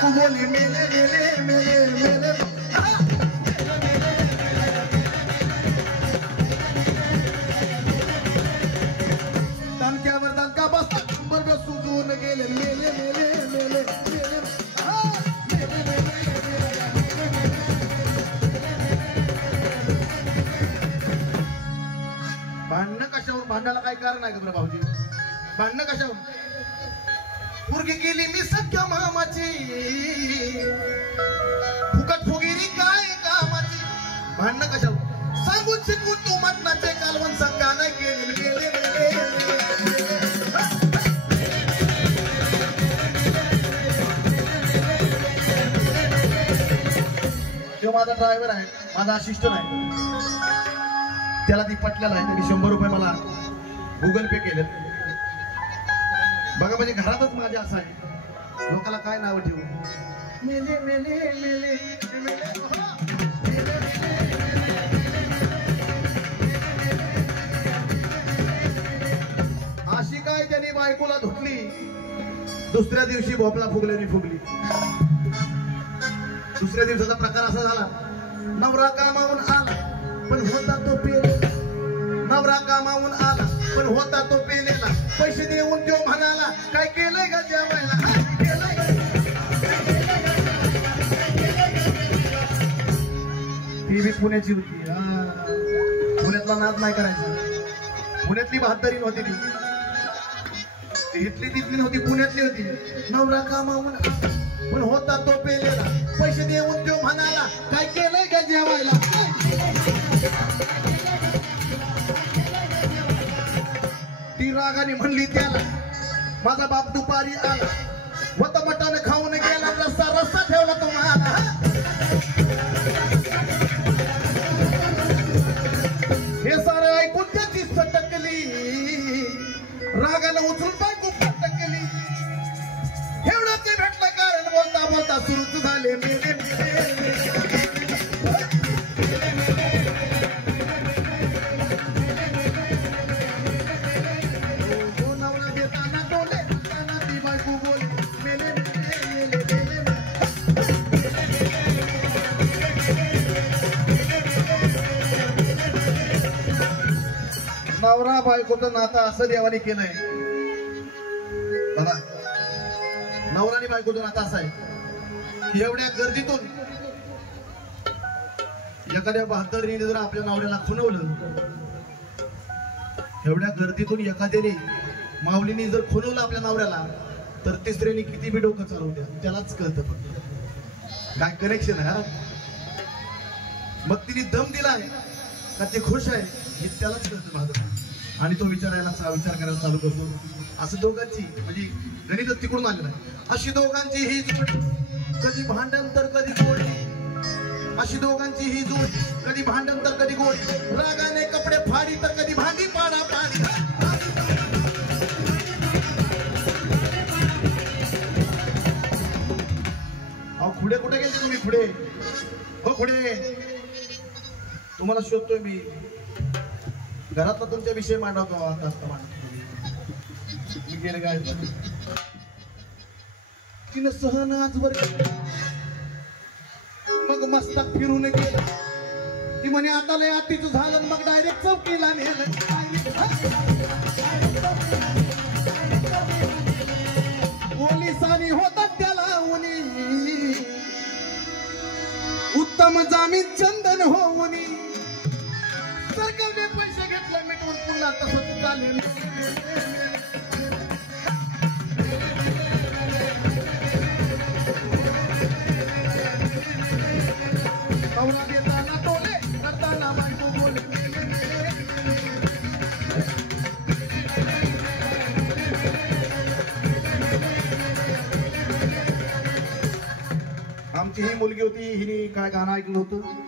तू बोले मेले मेले मेले मेले दणक्यावर दणका बसता कंबर सुजून गेले मेले मेले मेले मेले भांडणं कशावर भांडायला काय कारण आहे का बरं भाऊजी भांडणं कशावर मुर्गी केली मी सख्या मामाची फुकट फुगिरी काय कामाची भांडणं कशावर सांगून शिकून तू मटणाचे कालवण संगा नाही केले जो माझा ड्रायव्हर आहे माझा असिस्टंट आहे त्याला ती पटलेला आहे त्यांनी 100 रुपये मला गुगल पे केले बघा म्हणजे घरातच माझ्या असं आहे लोकांना काय नाव ठेवू मेले मेले मेले अशी काय त्यांनी बायकोला धुतली दुसऱ्या दिवशी भोपळा फुगल्याने फुगली दुसऱ्या दिवसाचा प्रकार असा झाला नवरा कामावून आला पण होता तो पेलेला नवरा कामावून आला पण होता तो पेलेला पैसे देऊन देऊ म्हणाला काय केलंय का जेवायला ती बी पुण्याची होती पुण्यातला नाद नाही करायचा पुण्यातली बहादरी नव्हती ती इथली तिथली नव्हती पुण्यातली होती नवरा कामावून पण होता तो पेलेला पैसे देऊन देऊ म्हणाला काय केलंय का जेवायला ती रागाने म्हणली त्याला माझा बाप दुपारी आला होता मटण खाऊन गेला रस्सा रस्सा ठेवला तुम्हाला हे सारं ऐकून त्याची सटकली रागानं उचलून बायको फटकली एवढंच भेटलं कारण बोलता बोलता सुरूच झाले मेले नवरा बायकोचं नातं असं देवाने केलंय बघा नवरा आणि बायकोचं नातं असं आहे की एवढ्या गर्दीतून एखाद्या बहादरीने जर आपल्या नवऱ्याला खुणवलं एवढ्या गर्दीतून एखाद्याने माऊलीने जर खुणवलं आपल्या नवऱ्याला तर तिसऱ्याने किती बी डोकं चालवत्या त्यालाच कळतं फक्त काय कनेक्शन आहे मग तिने दम दिलाय का ते खुश आहे हे त्यालाच कळतं माझं आणि तो विचार करायला चालू करतो असं दोघांची म्हणजे गणितच तिकडून आलेलं आहे अशी दोघांची ही जोडी कधी भांडण तर कधी गोडी अशी दोघांची ही जोडी कधी भांडण तर कधी गोडी रागाने कपडे फाडी तर कधी भांडी पाडा पाडी अहो पुढे कुठे गेले तुम्ही पुढे हो पुढे तुम्हाला शोधतोय मी घरातला तुमच्या विषय मांडवतो मी गेले काय तिनं सहन आजवर मग मस्तक फिरून गेलं ती म्हणे आता लय आतीच झालं मग डायरेक्ट चौकीला नेलं पोलिसांनी होतात त्याला उनी उत्तम जामीन चंदन होऊनी सरकारने पैसे घेतले मिटवून पुन्हा तसंच चालेल नवरा देताना टोले करताना बायको बोले आमची ही मुलगी होती हिने काय गाणं ऐकलं होतं